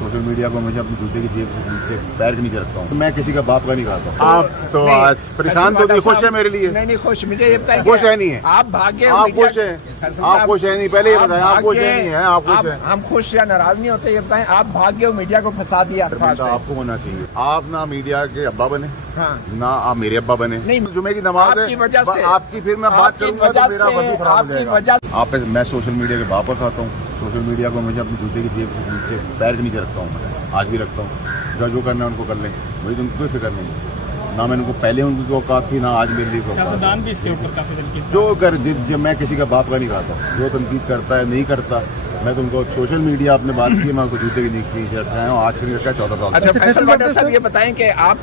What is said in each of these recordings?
Social media को हमेशा अपने जूते की जेब से पैर के नीचे रखता हूँ। मैं किसी का बाप का नहीं खाता। आप तो आज परेशान तो नहीं, खुश है मेरे लिए? नहीं खुश, मुझे ये बताइए खुश है नहीं है? आप भाग्य, आप खुश हैं? आप खुश है नहीं? पहले ये बताएं, आप खुश है नहीं है? आप खुश हैं? हम खुश या नाराज नहीं होते, ये बताएं आप भाग्य और मीडिया को फंसा दिया। आपको होना चाहिए। आप ना मीडिया के अब्बा बने, हाँ ना आप मेरे अब्बा बने। नहीं, जुमे की नमाज आपकी वजह से, आपकी फिर मैं बात करूंगा तो मेरा वजू खराब हो जाएगा। आप मैं सोशल मीडिया के बाप का खाता हूँ। सोशल मीडिया को हमेशा अपने जूते की जेब से पैर के नीचे रखता हूँ। आज भी रखता हूँ। जो करना है उनको कर लें, मुझे तो कोई फिक्र नहीं। ना मैंने उनको पहले उनकी औकात थी, ना आज मेरे लिए सियासतदान भी इसके ऊपर काफी तनकीद जो कर जब मैं किसी का बाप का नहीं खाता। जो तनकीद करता है नहीं करता, मैं तो उनको सोशल मीडिया आपने बात की, मैं उनको जूते की नीचे रखा हूँ। आज फिर रखा 14 साल। अच्छा फैसल वाटर साहब, ये बताएं कि आप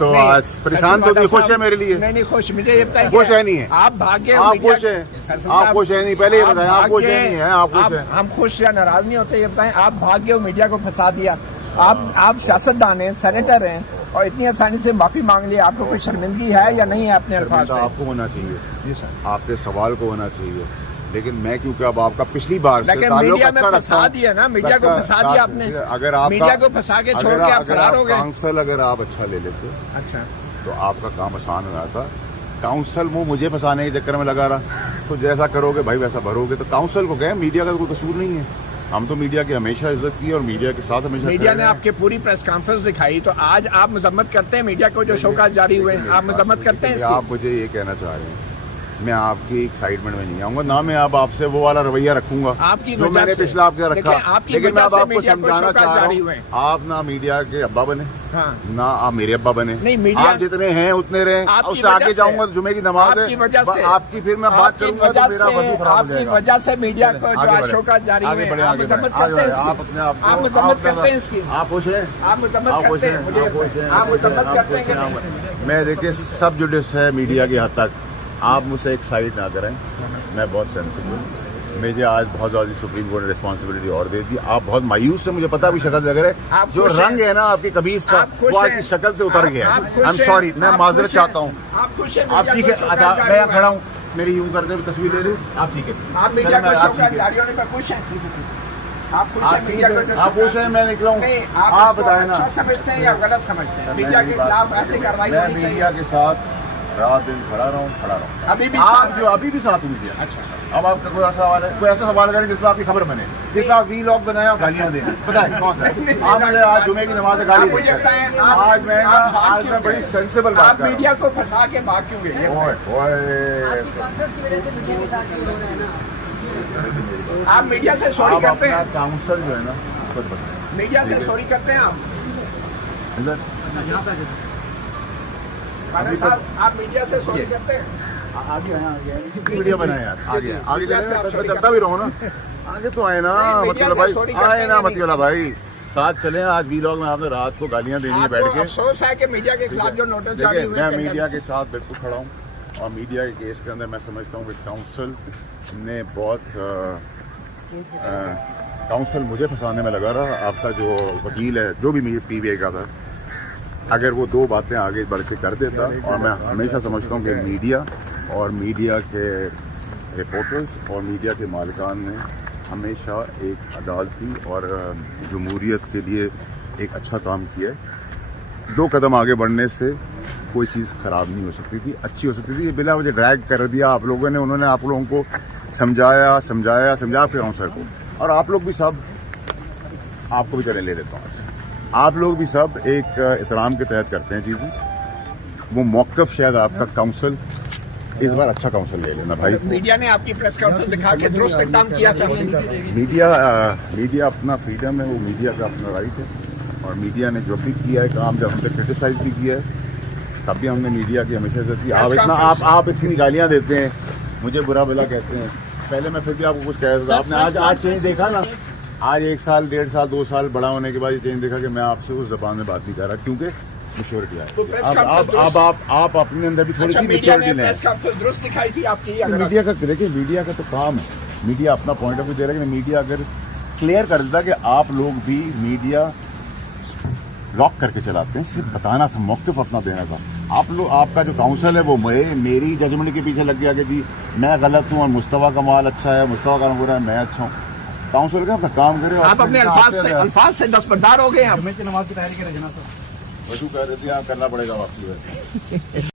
तो आज परेशान तो नहीं, खुश है मेरे लिए? नहीं खुश, मुझे ये बताएं खुश है नहीं है? आप भाग्य, आप खुश हैं? आप खुश है नहीं? पहले ये बताएं, आप खुश है नहीं है? आप खुश हैं? हम खुश या नाराज नहीं होते, ये बताएं आप भाग्य और मीडिया को फंसा दिया। आप सियासतदान हैं, सेनेटर हैं और इतनी आसानी से माफी मांग ली। आपको कोई शर्मिंदगी है या नहीं है अपने अल्फाज से? आपको होना चाहिए, आपके सवाल को होना चाहिए, लेकिन मैं क्योंकि अब आपका पिछली बार से मीडिया में फंसा दिया ना, मीडिया को फंसा दिया आपने। अगर आप मीडिया को फंसा के छोड़ के आप फरार हो गए। काउंसिल अगर आप अच्छा ले लेते अच्छा तो आपका काम आसान हो जाता। काउंसिल वो मुझे फंसाने के चक्कर में लगा रहा, तो जैसा करोगे भाई वैसा भरोगे। तो काउंसिल को कहें, मीडिया का तो कोई कसूर नहीं है। हम तो मीडिया की हमेशा इज्जत की और मीडिया के साथ हमेशा मीडिया ने आपके पूरी प्रेस कॉन्फ्रेंस दिखाई, तो आज आप मजम्मत करते हैं मीडिया को जो शोकाज जारी हुए, आप मजम्मत करते हैं इसकी? आप मुझे ये कहना चाह रहे हैं मैं आपकी एक्साइटमेंट में नहीं आऊंगा, ना मैं अब आपसे वो वाला रवैया रखूंगा आपकी जो मैंने पिछला आपके रखा। लेकिन मैं अब आपको समझाना चाह रहा हूँ, आप ना मीडिया के अब्बा बने, हाँ। ना आप मेरे अब्बा बने। नहीं, मीडिया आप जितने हैं उतने रहे। उससे आगे जाऊंगा जुमे की नमाज है आपकी, फिर मैं बात करूंगा तो मेरा वजू खराब हो जाएगा। वजह से मीडिया को जो शोकाज जारी हुए, आप मजम्मत करते हैं? आप अपने आप मजम्मत करते हैं इसकी? आप खुश हैं? आप मजम्मत करते हैं? आप मजम्मत करते हैं कि नहीं? मैं देखिए सब जुडिस है मीडिया की हद तक, आप मुझसे एक साइड ना करें। मैं बहुत सेंसिटिव हूँ, मुझे आज बहुत ज्यादा सुप्रीम कोर्ट ने रिस्पॉन्सिबिलिटी और दे दी। आप बहुत मायूस है, मुझे पता भी शक्ल लग रहा है। जो रंग है ना आपकी कमीज का वो आपकी शक्ल से उतर गया है। आई एम सॉरी, मैं माजरत चाहता हूँ। आप ठीक है? अच्छा मैं यहाँ खड़ा हूँ, मेरी यूं करते हुए तस्वीर ले रही, आप ठीक है? आप मीडिया को शोकाज जारी होने पर खुश हैं? आप खुश हैं मीडिया को? आप खुश हैं? मैं निकला हूँ, आप बताएं ना। अच्छा समझते हैं या गलत समझते हैं? मीडिया के खिलाफ ऐसी कार्रवाई मैं होनी चाहिए? मीडिया के साथ रात दिन खड़ा रहा हूँ। अभी भी आप जो अभी भी साथ मुझे। अच्छा अब आपका कोई ऐसा सवाल है, कोई ऐसा सवाल करें जिसमें आपकी खबर बने, जिसमें आप वीलॉग बनाया और गालियां दें, बताएं कौन सा है? आप मुझे आज जुमे की नमाज गाली देते हैं। आज मैं बड़ी सेंसिबल बात कर रहा हूं। मीडिया को फंसा के भाग क्यों गए? आप मीडिया से सॉरी करते हैं? काउंसिल जो है ना खुद बताएं। मीडिया से सॉरी करते हैं आप? आप मीडिया से सॉरी करते हैं? आगे वीडियो बनाए यार, आगे चलता भी रहो ना, आगे तो आए ना मतलब भाई, आए ना मतलब भाई, साथ चले। आज वीलॉग में आपने रात को गालियां देनी है बैठ के। अफसोस है कि मीडिया के खिलाफ जो नोटिस जारी हुए, मैं मीडिया के साथ बिल्कुल खड़ा हूँ और मीडिया के केस के अंदर मैं समझता हूँ कि काउंसिल ने बहुत काउंसिल मुझे फंसाने में लगा रहा। आपका जो वकील है जो भी PBI का था, अगर वो दो बातें आगे बढ़ के कर देता, और मैं हमेशा समझता हूँ कि मीडिया और मीडिया के रिपोर्टर्स और मीडिया के मालिकान ने हमेशा एक अदालती और जमहूरियत के लिए एक अच्छा काम किया है। दो कदम आगे बढ़ने से कोई चीज़ ख़राब नहीं हो सकती थी, अच्छी हो सकती थी। ये बिना वजह ड्रैग कर दिया आप लोगों ने, उन्होंने आप लोगों को समझाया आपके काउंसिल को, और आप लोग भी सब, आपको भी चले ले लेता हूँ, आप लोग भी सब एक एहतराम के तहत करते हैं चीज़ें। वो मौक़िफ़ शायद आपका काउंसिल इस बार अच्छा काउंसिल ले लेना भाई। मीडिया ने आपकी प्रेस कॉन्फ्रेंस दिखा के दुरुस्त इक़दाम किया था। मीडिया अपना फ्रीडम है, वो मीडिया का अपना राइट है, और मीडिया ने जो भी किया है काम, जब हमसे क्रिटिसाइज भी किया है तब भी हमने मीडिया की हमेशा इज्जत की। आप इतनी गालियाँ देते हैं, मुझे बुरा भला कहते हैं, पहले मैं फिर भी आपको कुछ कह रहा था। आपने आज चेंज देखा ना, आज 1 साल 1.5 साल 2 साल बड़ा होने के बाद ये चेंज देखा कि मैं आपसे उस जबान में बात नहीं कर रहा, क्योंकि मैच्योरिटी है। तो अब आप अपने अंदर भी थोड़ी सी मैच्योरिटी लें। दुरुस्त दिखाई थी आपकी? मीडिया का देखिए, मीडिया का तो काम है, मीडिया अपना पॉइंट ऑफ व्यू दे रहा है, लेकिन मीडिया अगर क्लियर कर देता कि आप लोग भी मीडिया लॉक करके चलाते हैं, सिर्फ बताना था, मौक़िफ़ अपना देना था। आप लोग, आपका जो काउंसिल है वो मेरी जजमेंट के पीछे लग गया कि जी मैं गलत हूँ और मुस्तफ़ा कमाल अच्छा है, मुस्तफ़ा कमाल बुरा है, मैं अच्छा हूँ। काउंसिल का अपना काम करे। आप अपने अल्फाज से दस्तबरदार हो गए हैं। वजू कह रहे थे यहाँ करना पड़ेगा वापसी।